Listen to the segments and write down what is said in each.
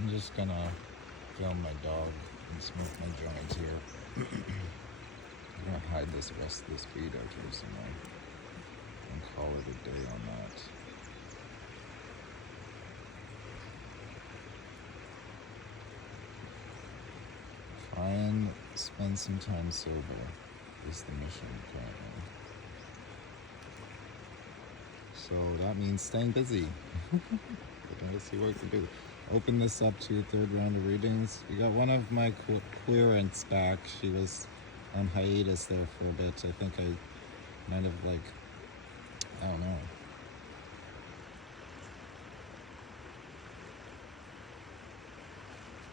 I'm just gonna film my dog and smoke my joints here. I'm gonna hide this rest of this feed out here somewhere and call it a day on that. Try and spend some time sober is the mission currently. So that means staying busy. We're gonna see what we can do. Open this up to a third round of readings. We got one of my clearance back. She was on hiatus there for a bit. I think I might have I don't know.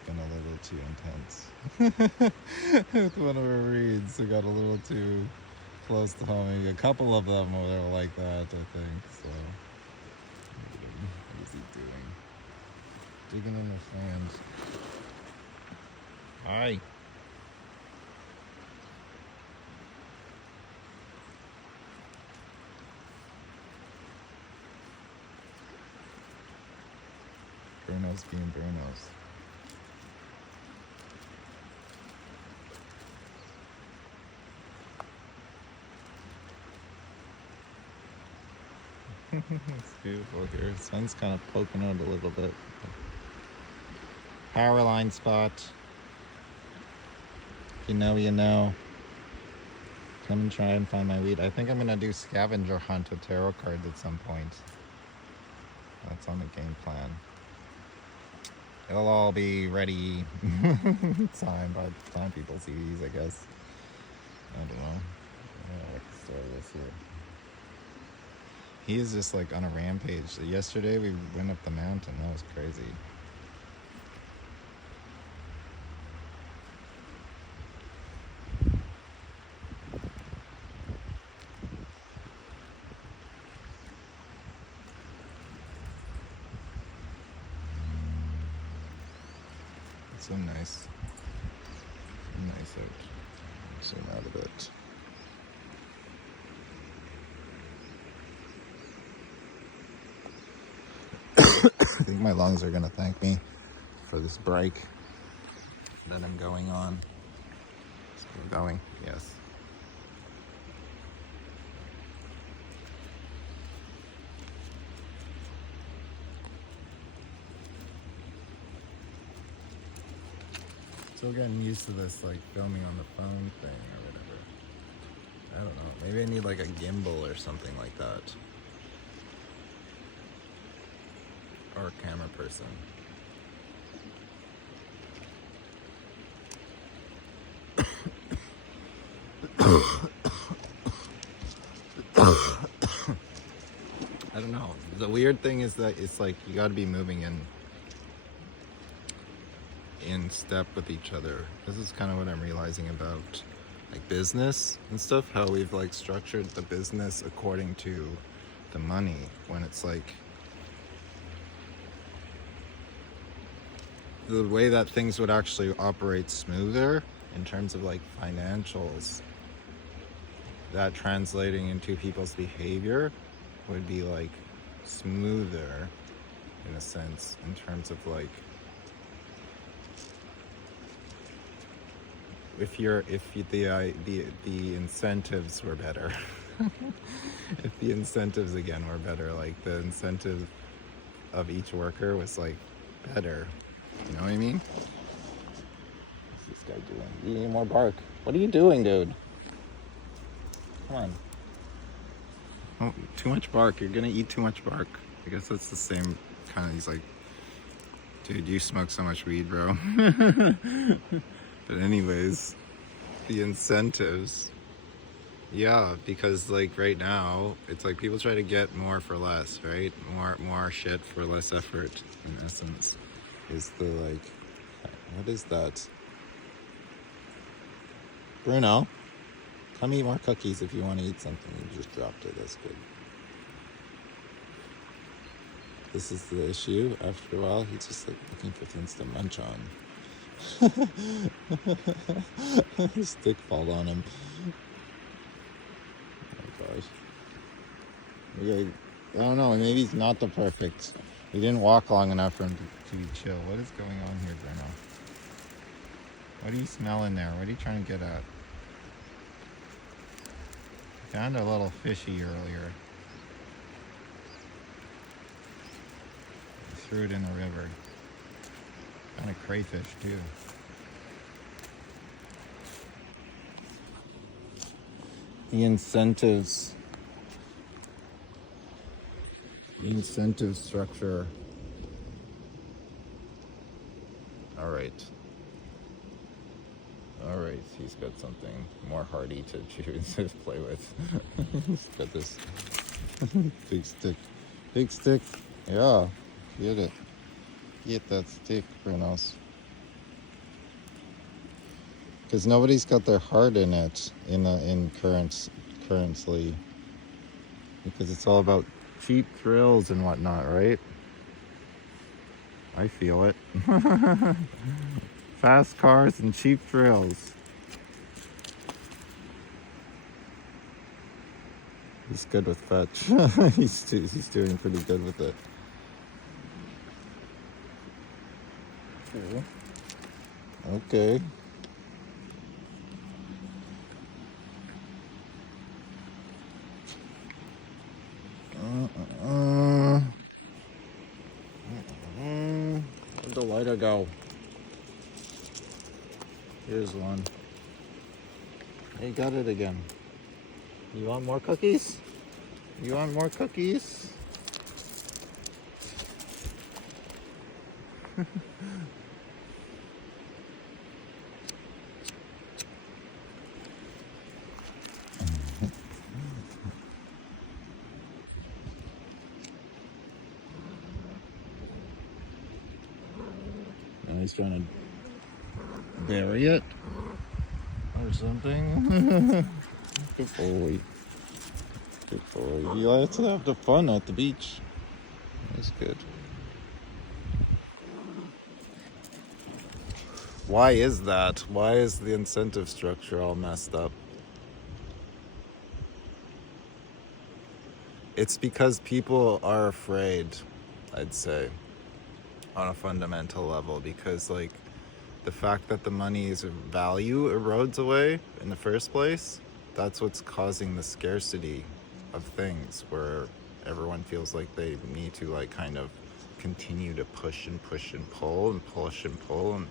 Been a little too intense with one of her reads. It got a little too close to home. A couple of them were like that, I think. So, what is he doing? Digging in the sand. Hi. Bruno's being Bruno's. It's beautiful here. The sun's kind of poking out a little bit. Power line spot. If you know, you know. Come and try and find my weed. I think I'm gonna do scavenger hunt with tarot cards at some point. That's on the game plan. It'll all be ready time by the time people see these, I guess. I don't know. I don't know what the story is here. He is just like on a rampage. Yesterday we went up the mountain. That was crazy. It's so nice. So nice out. Zoom out a bit. I think my lungs are gonna thank me for this break that I'm going on. Still going, yes. Still getting used to this, like filming on the phone thing or whatever. I don't know. Maybe I need like a gimbal or something like that. Or a camera person. I don't know. The weird thing is that it's like you got to be moving in step with each other. This is kind of what I'm realizing about like business and stuff, how we've like structured the business according to the money, when it's like the way that things would actually operate smoother in terms of like financials, that translating into people's behavior would be like smoother in a sense, in terms of like if the incentives were better. If the incentives again were better, like the incentive of each worker was like better. You know what I mean? What's this guy doing? You need more bark. What are you doing, dude? Come on. Oh, too much bark. You're gonna eat too much bark. I guess that's the same kind of, he's like, dude, you smoke so much weed, bro. But anyways, the incentives. Yeah, because like right now, it's like people try to get more for less, right? More shit for less effort, in essence. Is the like, what is that? Bruno, come eat more cookies if you want to eat something. You just dropped it, that's good. This is the issue. After a while, he's just like looking for things to munch on. Stick fall on him. Oh gosh. I don't know, maybe he's not the perfect. We didn't walk long enough for him to be chill. What is going on here, Bruno? What are you smelling there? What are you trying to get at? Found a little fishy earlier. Threw it in the river. Found a crayfish too. The incentives. The incentive structure. Alright. Alright, he's got something more hardy to choose to play with. He's got this big stick. Big stick. Yeah. Get it. Get that stick, Brunos. Because nobody's got their heart in it in currently. Because it's all about cheap thrills and whatnot, right? I feel it. Fast cars and cheap thrills. He's good with fetch. he's doing pretty good with it. Okay. Where'd the lighter go? Here's one. Hey, got it again. You want more cookies? You want more cookies? Now he's trying to bury it or something. Good boy. Good boy. You like to have the fun at the beach. That's good. Why is that? Why is the incentive structure all messed up? It's because people are afraid, I'd say, on a fundamental level, because like the fact that the money's value erodes away in the first place, that's what's causing the scarcity of things, where everyone feels like they need to like kind of continue to push and push and pull and push and pull and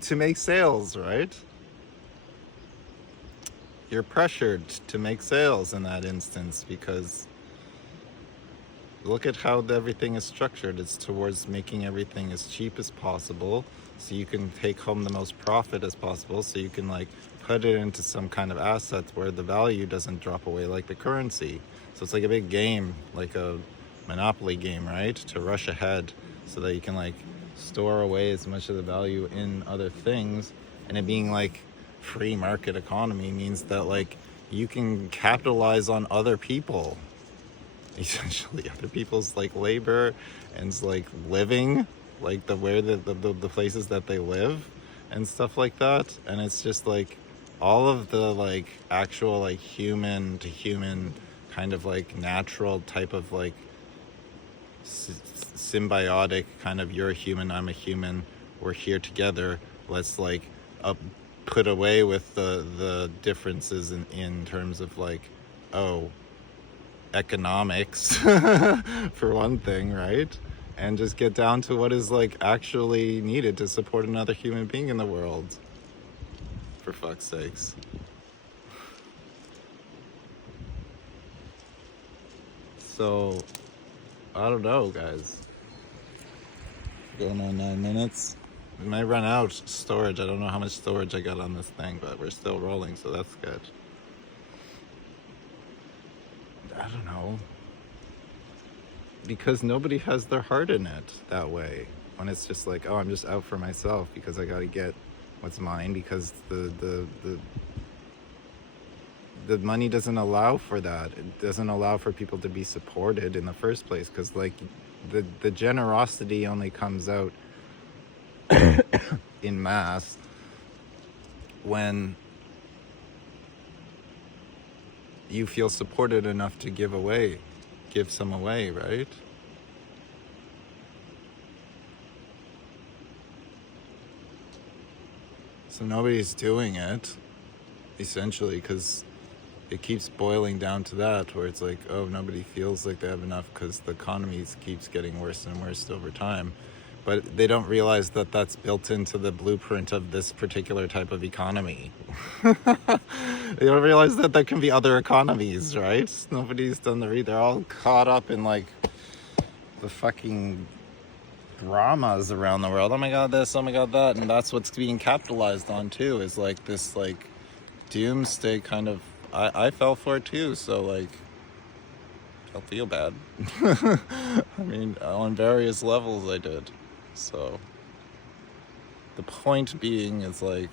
to make sales, right? You're pressured to make sales in that instance because look at how everything is structured. It's towards making everything as cheap as possible so you can take home the most profit as possible, so you can like put it into some kind of assets where the value doesn't drop away like the currency. So it's like a big game, like a Monopoly game, right? To rush ahead so that you can like store away as much of the value in other things. And it being like free market economy means that like you can capitalize on other people, essentially other people's like labor and like living, like the places that they live and stuff like that. And it's just like all of the like actual like human to human kind of like natural type of like symbiotic kind of, you're a human, I'm a human, we're here together, let's like put away with the differences in terms of like, oh, economics for one thing, right? And just get down to what is like actually needed to support another human being in the world, for fuck's sakes. So I don't know, guys. Going on 9 minutes. We might run out storage. I don't know how much storage I got on this thing, but we're still rolling, so that's good. I don't know. Because nobody has their heart in it that way. When it's just like, oh, I'm just out for myself because I gotta get what's mine, because the money doesn't allow for that. It doesn't allow for people to be supported in the first place, because like the generosity only comes out in mass when you feel supported enough to give some away, right? So nobody's doing it, essentially, because it keeps boiling down to that, where it's like, oh, nobody feels like they have enough because the economy keeps getting worse and worse over time. But they don't realize that that's built into the blueprint of this particular type of economy. They don't realize that there can be other economies, right? Nobody's done the read. They're all caught up in like the fucking dramas around the world. Oh my god, this, oh my god, that. And that's what's being capitalized on too, is like this like doomsday kind of. I fell for it too, so like I'll feel bad. I mean, on various levels I did. So the point being is like,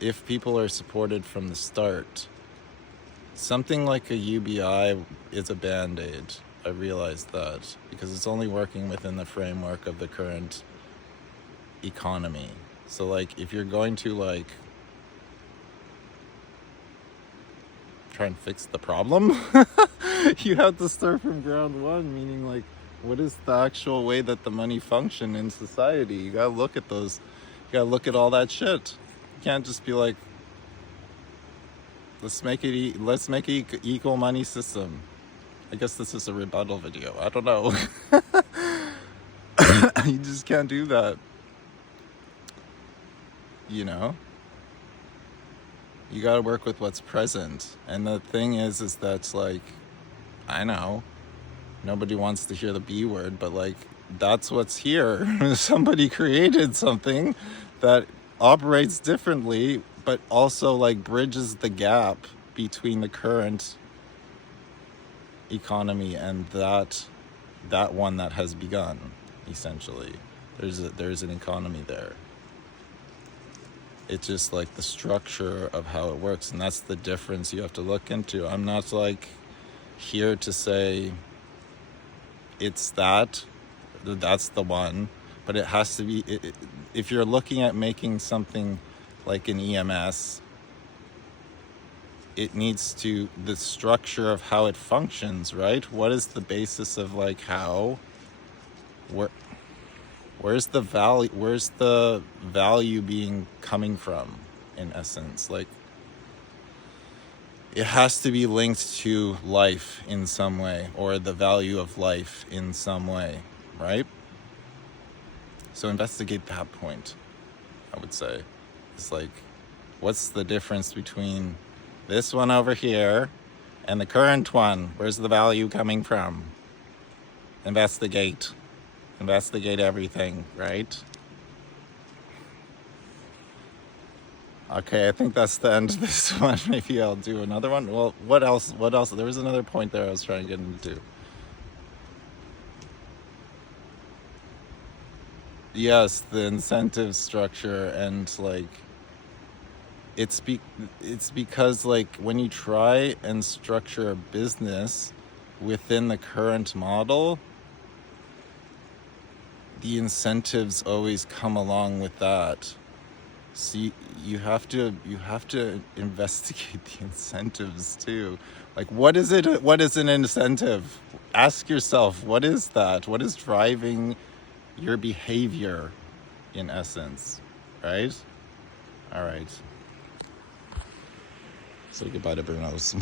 if people are supported from the start, something like a UBI is a band-aid. I realize that because it's only working within the framework of the current economy. So like if you're going to like try and fix the problem, you have to start from ground one, meaning like, what is the actual way that the money function in society? You gotta look at those, you gotta look at all that shit. You can't just be like, let's make it equal money system. I guess this is a rebuttal video, I don't know. You just can't do that, you know? You gotta work with what's present. And the thing is that like, I know, nobody wants to hear the B word, but like, that's what's here. Somebody created something that operates differently, but also like bridges the gap between the current economy and that one that has begun, essentially. There's an economy there. It's just like the structure of how it works, and that's the difference you have to look into. I'm not like here to say it's that's the one, but it has to be, if you're looking at making something like an EMS, it needs to, the structure of how it functions, right? What is the basis of like how, where's the value being coming from, in essence? Like, it has to be linked to life in some way, or the value of life in some way, right? So investigate that point, I would say. It's like, what's the difference between this one over here and the current one? Where's the value coming from? Investigate everything, right? Okay, I think that's the end of this one. Maybe I'll do another one. Well, what else? There was another point there I was trying to get into. Yes, the incentive structure, and like, it's because like when you try and structure a business within the current model, the incentives always come along with that. So you have to investigate the incentives too. Like, what is it? What is an incentive? Ask yourself, what is that? What is driving your behavior, in essence, right? All right. So goodbye to Bruno's.